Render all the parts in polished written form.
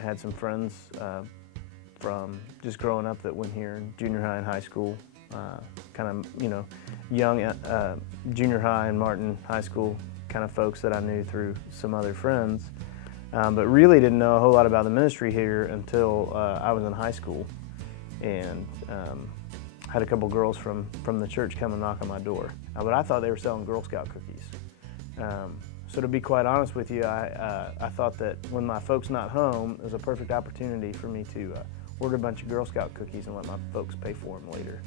I had some friends from just growing up that went here in junior high and high school, kind of, young junior high and Martin High School kind of folks that I knew through some other friends, but really didn't know a whole lot about the ministry here until I was in high school, and had a couple girls from the church come and knock on my door. But I thought they were selling Girl Scout cookies. So to be quite honest with you, I thought that when my folks not home, it was a perfect opportunity for me to order a bunch of Girl Scout cookies and let my folks pay for them later.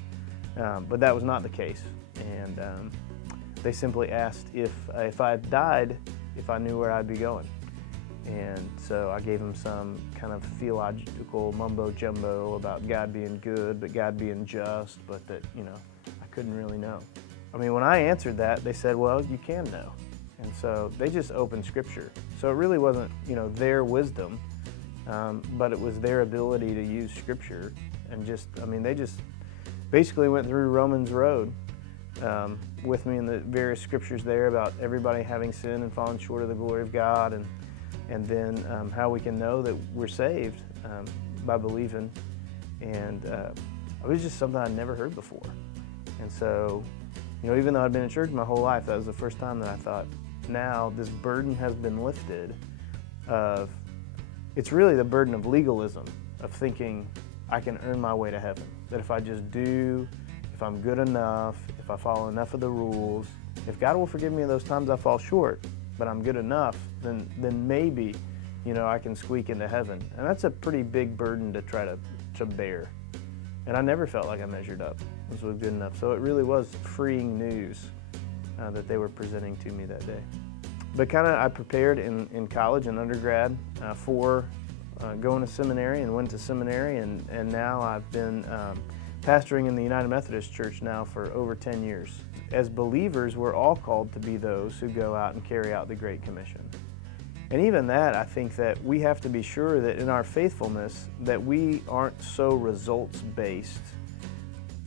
But that was not the case, and they simply asked if I died, if I knew where I'd be going. And so I gave them some kind of theological mumbo-jumbo about God being good, but God being just, but that, I couldn't really know. I mean, when I answered that, they said, well, you can know. And so they just opened Scripture. So it really wasn't, their wisdom, but it was their ability to use Scripture. And they just basically went through Romans Road with me in the various Scriptures there about everybody having sinned and fallen short of the glory of God, and then how we can know that we're saved by believing. And it was just something I'd never heard before. And so, even though I'd been in church my whole life, that was the first time that I thought, now this burden has been lifted of, it's really the burden of legalism, of thinking I can earn my way to heaven. That if I just do, if I'm good enough, if I follow enough of the rules, if God will forgive me of those times I fall short, but I'm good enough, then maybe, I can squeak into heaven. And that's a pretty big burden to try to bear. And I never felt like I measured up. This was good enough. So it really was freeing news that they were presenting to me that day. But I prepared in college and undergrad for going to seminary, and went to seminary, and now I've been pastoring in the United Methodist Church now for over 10 years. As believers, we're all called to be those who go out and carry out the Great Commission. And even that, I think that we have to be sure that in our faithfulness that we aren't so results-based.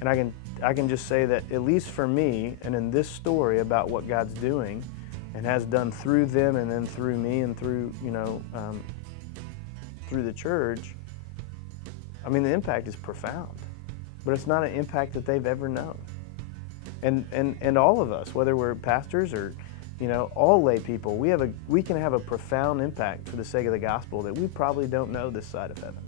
And I can just say that, at least for me, and in this story about what God's doing and has done through them and then through me and through, through the church, the impact is profound. But it's not an impact that they've ever known. And all of us, whether we're pastors or, all lay people, we can have a profound impact for the sake of the gospel that we probably don't know this side of heaven.